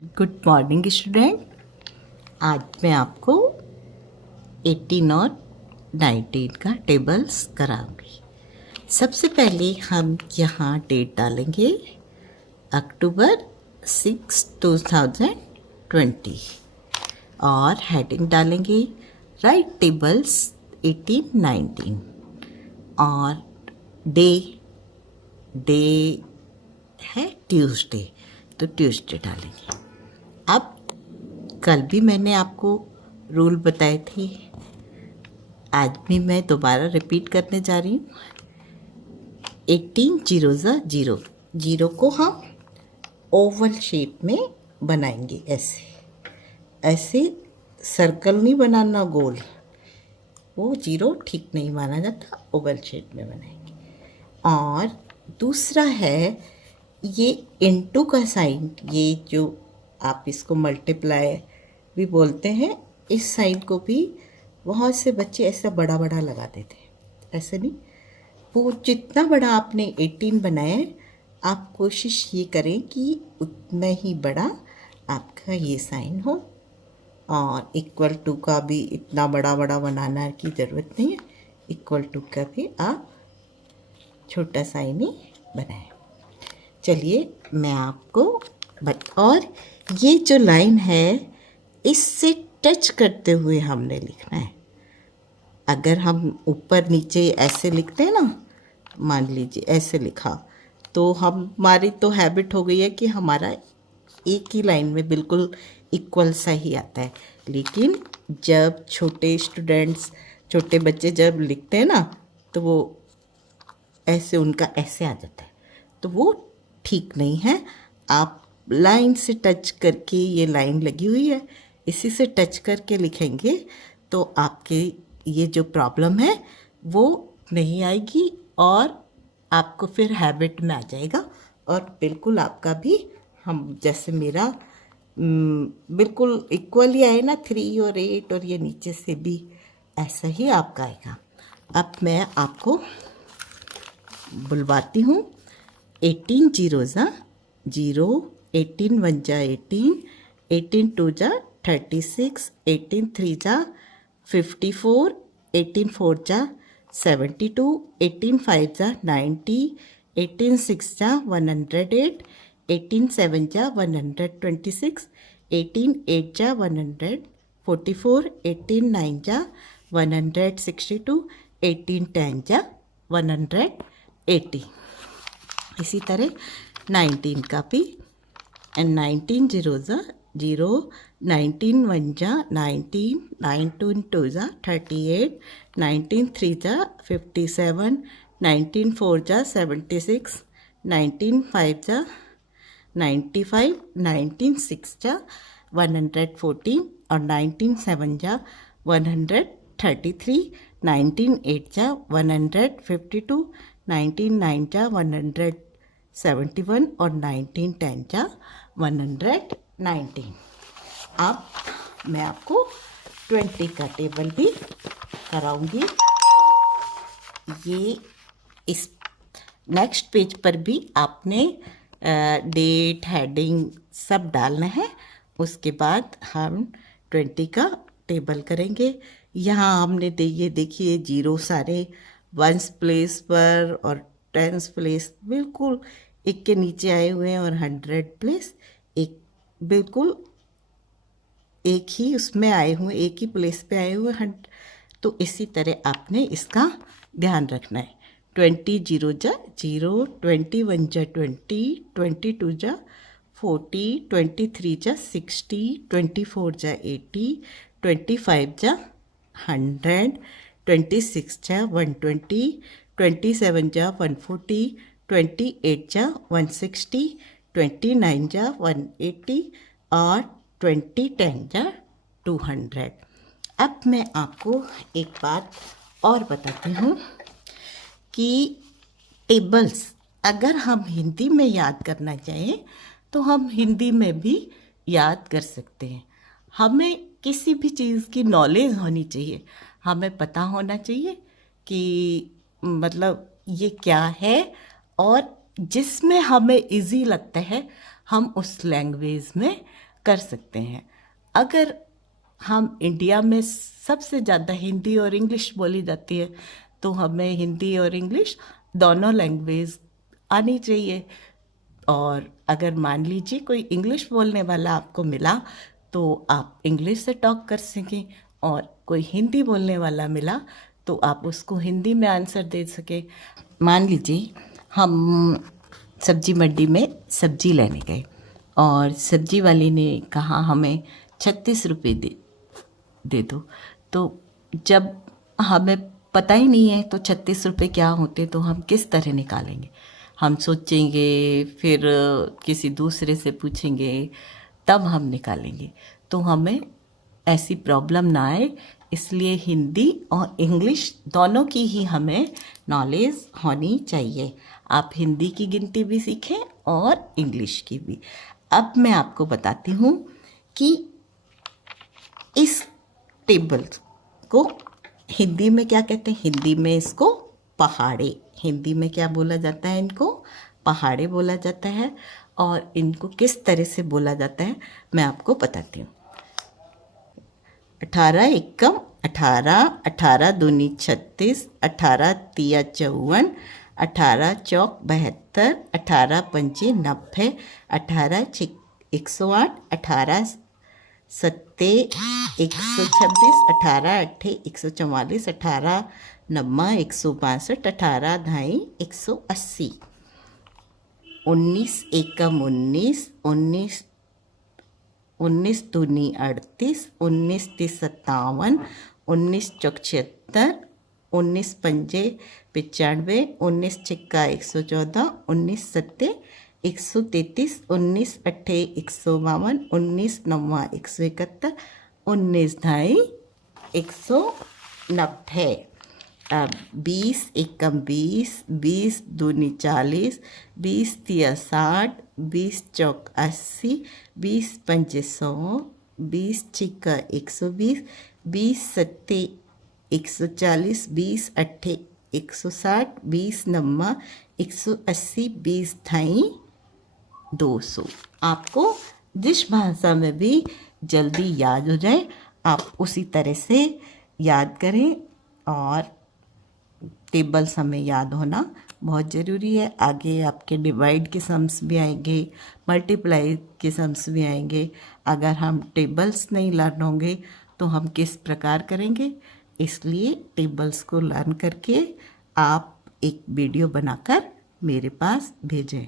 Good morning student. आज मैं आपको 18 और 19 का टेबल्स कराऊंगी। सबसे पहले हम यहाँ डेट डालेंगे अक्टूबर 6, 2020 और हेडिंग डालेंगे राइट टेबल्स 18, 19 और डे है ट्यूसडे, तो ट्यूसडे डालेंगे। अब कल भी मैंने आपको रूल बताए थे, आज भी मैं दोबारा रिपीट करने जा रही हूँ। 18 0 जीरो को हम ओवल शेप में बनाएंगे। ऐसे सर्कल नहीं बनाना, गोल, वो जीरो ठीक नहीं माना जाता, ओवल शेप में बनाएंगे। और दूसरा है ये इनटू का साइन, ये जो आप इसको मल्टीप्लाई भी बोलते हैं, इस साइन को भी बहुत से बच्चे ऐसा बड़ा बड़ा लगा देते हैं। ऐसे नहीं, वो जितना बड़ा आपने 18 बनाया है, आप कोशिश ये करें कि उतना ही बड़ा आपका ये साइन हो। और इक्वल टू का भी इतना बड़ा बड़ा बनाना की ज़रूरत नहीं है, इक्वल टू का भी आप छोटा साइन ही बनाएं। चलिए मैं आपको और ये जो लाइन है, इससे टच करते हुए हमने लिखना है। अगर हम ऊपर नीचे ऐसे लिखते हैं ना, मान लीजिए ऐसे लिखा, तो हमारी तो हैबिट हो गई है कि हमारा एक ही लाइन में बिल्कुल इक्वल सा ही आता है। लेकिन जब छोटे बच्चे जब लिखते हैं ना, तो वो ऐसे, उनका ऐसे आ जाता है, तो वो ठीक नहीं है। आप लाइन से टच करके, ये लाइन लगी हुई है, इसी से टच करके लिखेंगे तो आपके ये जो प्रॉब्लम है वो नहीं आएगी और आपको फिर हैबिट में आ जाएगा। और बिल्कुल आपका भी, हम जैसे मेरा बिल्कुल इक्वल ही आए ना, 3 और 8, और ये नीचे से भी ऐसा ही आपका आएगा। अब मैं आपको बुलवाती हूँ। 18 0 18 1 18, 18 2 36, 18 3 54, 18 4 72, 18 5 90, 18 6 108, 18 7 126, 18 8 144, 18 9 162, 18 10 180। इसी तरह 19 का भी, एंड 19 0 19 1 19, 19 2 38, 19 3 57, 19 4 76, 19 5 95, 19 6 114 और 19 7 133, 19 8 152, 19 9 171 और 19 10 119। अब मैं आपको 20 का टेबल भी कराऊंगी। ये इस नेक्स्ट पेज पर भी आपने डेट, हेडिंग सब डालना है। उसके बाद हम 20 का टेबल करेंगे। यहाँ हमने ये देखिए, जीरो सारे वंस प्लेस पर और टेंस प्लेस बिल्कुल एक के नीचे आए हुए हैं, और 100 प्लेस एक बिल्कुल एक ही उसमें आए हुए, एक ही प्लेस पे आए हुए हैं। तो इसी तरह आपने इसका ध्यान रखना है। 20 0 0, 21 20, 22 40, 23 60, 24 80, 25 100, 26 120, 27 140, 28 160, 29 180 और 20 10 200। अब मैं आपको एक बात और बताती हूँ कि टेबल्स अगर हम हिंदी में याद करना चाहें तो हम हिंदी में भी याद कर सकते हैं। हमें किसी भी चीज़ की नॉलेज होनी चाहिए, हमें पता होना चाहिए कि मतलब ये क्या है, और जिसमें हमें इजी लगता है हम उस लैंग्वेज में कर सकते हैं। अगर हम इंडिया में सबसे ज़्यादा हिंदी और इंग्लिश बोली जाती है, तो हमें हिंदी और इंग्लिश दोनों लैंग्वेज आनी चाहिए। और अगर मान लीजिए कोई इंग्लिश बोलने वाला आपको मिला तो आप इंग्लिश से टॉक कर सकें, और कोई हिंदी बोलने वाला मिला तो आप उसको हिंदी में आंसर दे सकें। मान लीजिए हम सब्जी मंडी में सब्जी लेने गए और सब्जी वाली ने कहा हमें 36 रुपये दे दो। तो जब हमें पता ही नहीं है तो 36 रुपये क्या होते, तो हम किस तरह निकालेंगे? हम सोचेंगे, फिर किसी दूसरे से पूछेंगे, तब हम निकालेंगे। तो हमें ऐसी प्रॉब्लम ना आए, इसलिए हिंदी और इंग्लिश दोनों की ही हमें नॉलेज होनी चाहिए। आप हिंदी की गिनती भी सीखें और इंग्लिश की भी। अब मैं आपको बताती हूँ कि इस टेबल को हिंदी में क्या कहते हैं। हिंदी में इसको पहाड़े, हिंदी में क्या बोला जाता है? इनको पहाड़े बोला जाता है। और इनको किस तरह से बोला जाता है मैं आपको बताती हूँ। 18 एकम 18, 18 दूनी 36, 18 तिया 54, 18 चौक 72, 18 पंचे 90, 18 छिक 108, 18 सत्ते 126, 18 अट्ठे 144, 18 नब्बा 162, 18 ढाई 180, 19 एकम 19, 19 19 दूनी 38, 19 तीस 57, 19 चौक 76, 19 पंजे 95, 19 छिक्का 114, 19 सत्ते 133, 19 अट्ठे 152, 19 नब्बा 171, 19 ढाई 190। अब 20 एकम 20, 20 दूनी 40, 20 तिया 60, 20 चौक 80, 20 पंजे 100, 20 छिक्का 120, 20 सत्ते 140, 20 अट्ठे 160, 20 नब्बा 180, 20 ढाई 200। आपको जिस भाषा में भी जल्दी याद हो जाए आप उसी तरह से याद करें। और टेबल्स हमें याद होना बहुत ज़रूरी है। आगे आपके डिवाइड के सम्स भी आएंगे, मल्टीप्लाई के सम्स भी आएंगे। अगर हम टेबल्स नहीं लर्न होंगे तो हम किस प्रकार करेंगे? इसलिए टेबल्स को लर्न करके आप एक वीडियो बनाकर मेरे पास भेजें।